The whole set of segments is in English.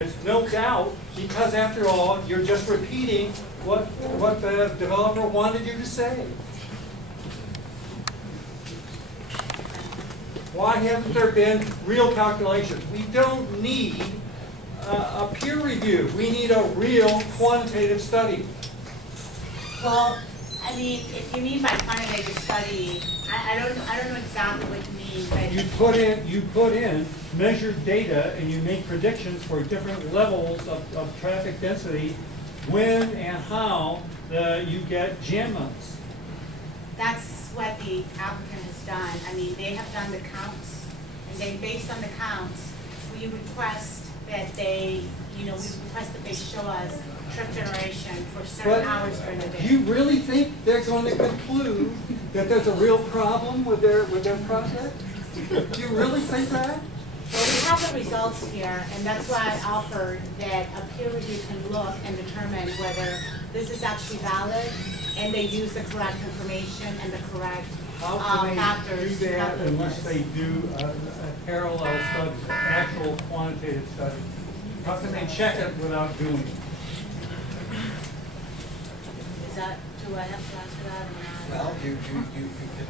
There's no doubt, because after all, you're just repeating what the developer wanted you to say. Why haven't there been real calculations? We don't need a peer review. We need a real quantitative study. Well, I mean, if you mean by quantitative study, I don't know exactly what you mean, but You put in measured data and you make predictions for different levels of traffic density, when and how you get jam ups. that's what the applicant has done. I mean, they have done the counts, and then based on the counts, we request that they, we request that they show us trip generation for certain hours during the day. Do you really think they're going to conclude that there's a real problem with their project? Do you really think that? Well, we have the results here, and that's why I offered that a peer review can look and determine whether this is actually valid, and they use the correct information and the correct How can factors. they do that unless they do a parallel study, an actual quantitative study? How can they check it without doing it? Is that, do I have to answer that or not? Well, you can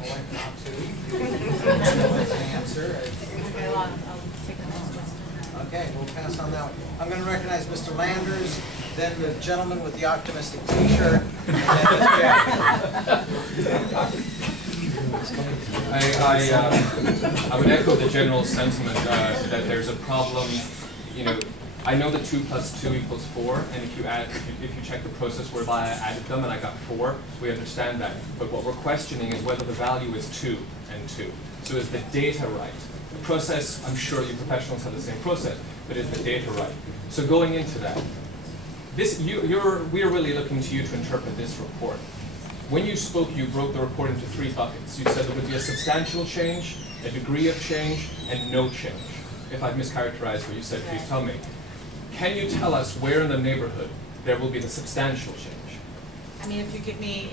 elect not to. You can elect to answer. Okay, well, I'll take the next question. Okay, we'll pass on that one. I'm going to recognize Mr. Landers, then the gentleman with the optimistic T-shirt, and then Ms. Jackson. I would echo the general sentiment that there's a problem. I know that 2 + 2 = 4, and if you check the process whereby I added them and I got 4, we understand that. But what we're questioning is whether the value is 2 and 2. So is the data right? The process, I'm sure you professionals have the same process, but is the data right? So going into that, we are really looking to you to interpret this report. When you spoke, you broke the report into 3 buckets. You said there would be a substantial change, a degree of change, and no change. If I've mischaracterized what you said, please tell me. Can you tell us where in the neighborhood there will be the substantial change? I mean, if you give me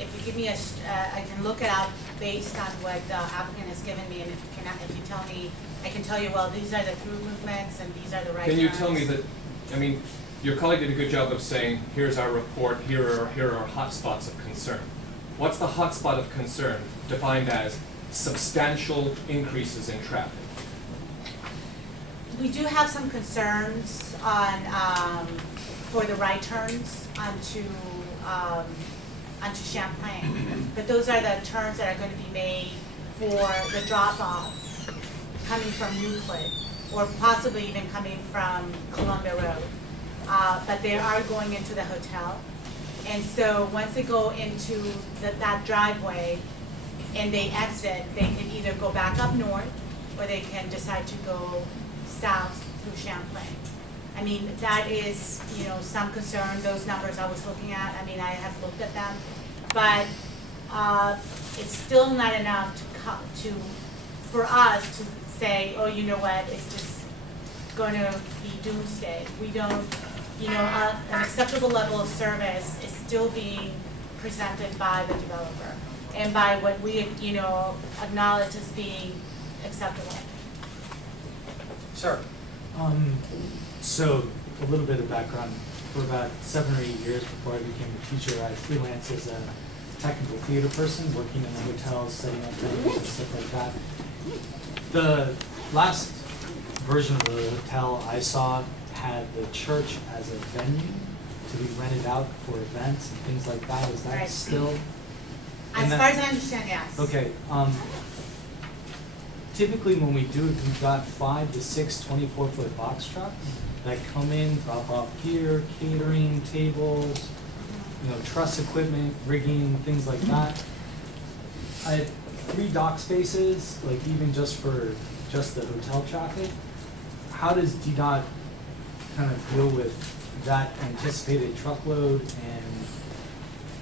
I can look it up based on what the applicant has given me, and if you tell me, I can tell you, well, these are the through movements and these are the right Can you turns. tell me that, your colleague did a good job of saying, here's our report, here are hotspots of concern. What's the hotspot of concern defined as substantial increases in traffic? We do have some concerns on, for the right turns onto Champlain. But those are the turns that are going to be made for the drop-off coming from Euclid, or possibly even coming from Columbia Road. But they are going into the hotel. And so once they go into that driveway and they exit, they can either go back up north, or they can decide to go south through Champlain. I mean, that is, some concern. Those numbers I was looking at, I have looked at them, but it's still not enough for us to say, oh, you know what, it's just going to be doomsday. We don't, an acceptable level of service is still being presented by the developer and by what we, acknowledge as being acceptable. Sir. So a little bit of background. For about 7 or 8 years before I became a teacher, I freelanced as a technical theater person, working in the hotels, setting up venues and stuff like that. The last version of the hotel I saw had the church as a venue to be rented out for events and things like that. Is that Right. still? As far as I understand, yes. Okay. Typically when we do it, we've got 5 to 6 24-foot box trucks that come in, drop off gear, catering, tables, truss equipment, rigging, things like that. I had 3 dock spaces, like even just for just the hotel traffic. How does DDOT kind of deal with that anticipated truckload and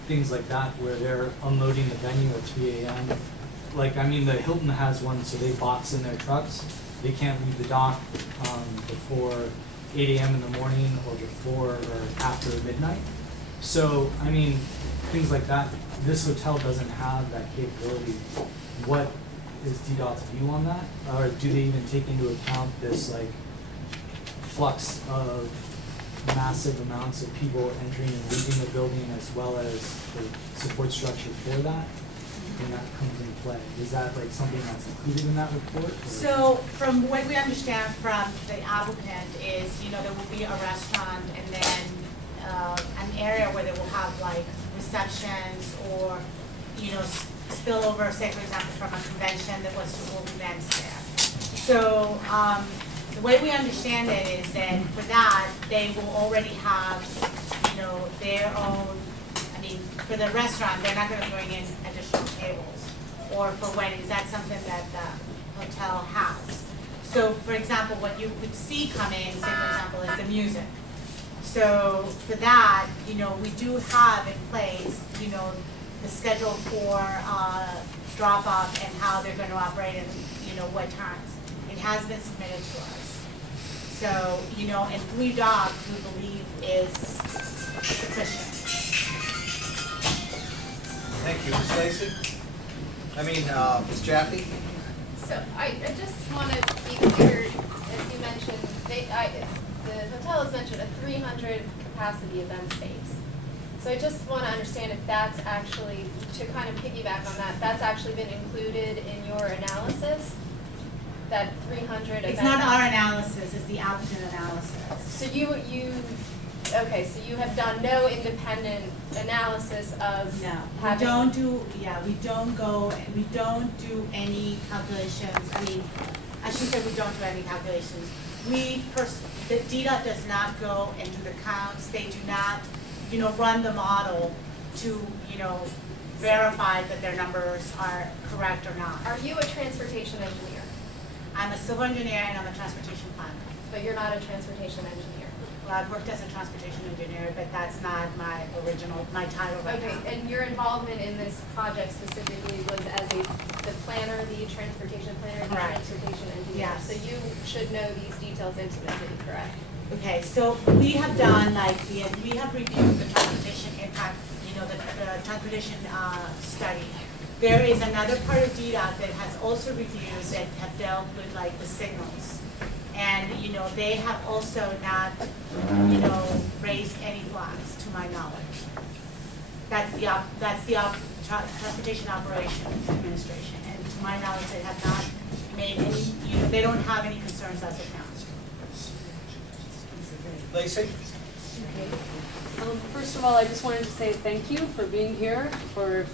things like that, where they're unloading the venue at 3 a.m.? The Hilton has one, so they box in their trucks. They can't leave the dock before 8 a.m. in the morning or before or after midnight. So, things like that. This hotel doesn't have that capability. What is DDOT's view on that? Or do they even take into account this, flux of massive amounts of people entering and leaving the building as well as the support structure for that, then that comes into play. Is that like something that's included in that report? Or? So from what we understand from the applicant is, there will be a restaurant and then an area where they will have like receptions or, spillover, say for example, from a convention that will be events there. So the way we understand it is that for that, they will already have, their own, for the restaurant, they're not gonna bring in additional tables. Or for weddings, that's something that the hotel has. So for example, what you would see coming, say for example, is the music. So for that, we do have in place, the schedule for drop off and how they're gonna operate and, what times. It has been submitted to us. So, and 3 dogs, we believe is sufficient. Thank you. Ms. Lacy? Ms. Jaffe? So I just want to be clear, as you mentioned, the hotel has mentioned a 300 capacity event space. So I just want to understand if that's actually, to kind of piggyback on that, that's actually been included in your analysis? That 300 event? It's not our analysis, it's the applicant analysis. So okay, so you have done no independent analysis of No, having? we don't do any calculations. I should say we don't do any calculations. The DDOT does not go and do the counts. They do not, run the model to, verify that their numbers are correct or not. Are you a transportation engineer? I'm a civil engineer and I'm a transportation planner. But you're not a transportation engineer? Well, I've worked as a transportation engineer, but that's not my title right now. Okay, and your involvement in this project specifically was as the planner, the transportation planner, the Correct. transportation engineer? Yes. So you should know these details intimately, correct? Okay, so we have done we have reviewed the transportation impact, the transportation study. There is another part of DDOT that has also reviewed that have dealt with the signals. And, they have also not, raised any flags to my knowledge. That's the Transportation Operations Administration. And to my knowledge, they have not made any, they don't have any concerns as of now. Lacy? First of all, I just wanted to say thank you for being here, for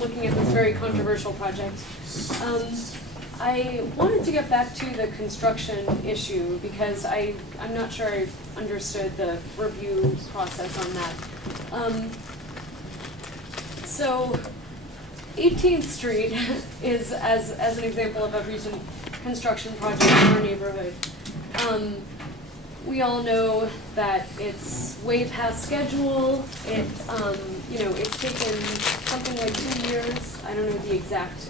looking at this very controversial project. I wanted to get back to the construction issue because I'm not sure I understood the review process on that. So 18th Street is, as an example of a recent construction project in our neighborhood. We all know that it's way past schedule. It's taken something like 2 years. I don't know the exact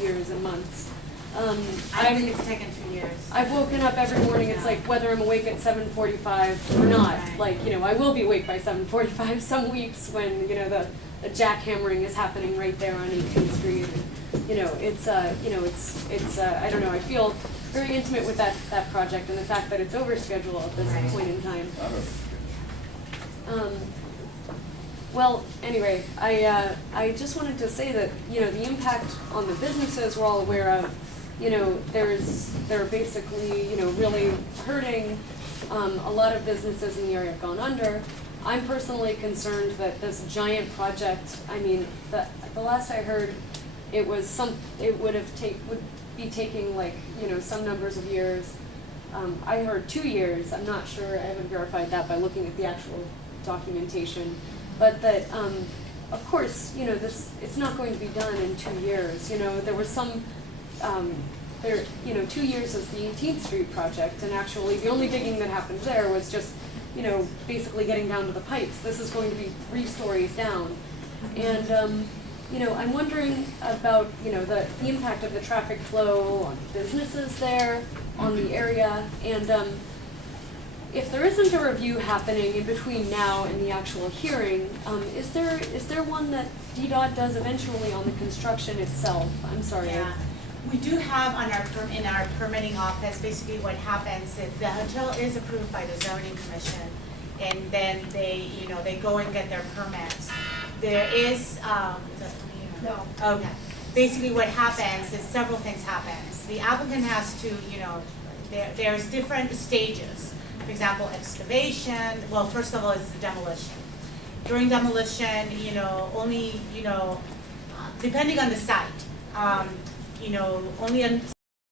years and months. I think it's taken 2 years. I've woken up every morning, it's like whether I'm awake at 7:45 or not. Right. I will be awake by 7:45 some weeks when, the jackhammering is happening right there on 18th Street. And, I don't know, I feel very intimate with that project and the fact that it's over schedule at this Right. point in time. Well, anyway, I just wanted to say that, the impact on the businesses we're all aware of, they're basically, really hurting. A lot of businesses in the area have gone under. I'm personally concerned that this giant project, the last I heard, it would be taking some numbers of years. I heard 2 years. I'm not sure. I haven't verified that by looking at the actual documentation. But that, of course, it's not going to be done in 2 years. There was some, 2 years is the 18th Street project, and actually the only digging that happened there was just, basically getting down to the pipes. This is going to be 3 stories down. And, I'm wondering about, the impact of the traffic flow on businesses there, on the area, and if there isn't a review happening in between now and the actual hearing, is there one that DDOT does eventually on the construction itself? I'm sorry. Yeah, we do have in our permitting office, basically what happens is the hotel is approved by the zoning commission. and then they, you know, they go and get their permits. There is, No. okay. Basically what happens is several things happens. The applicant has to, you know, there's different stages. For example, excavation, well, first of all, it's the demolition. During demolition, you know, only, you know, depending on the site, you know, only a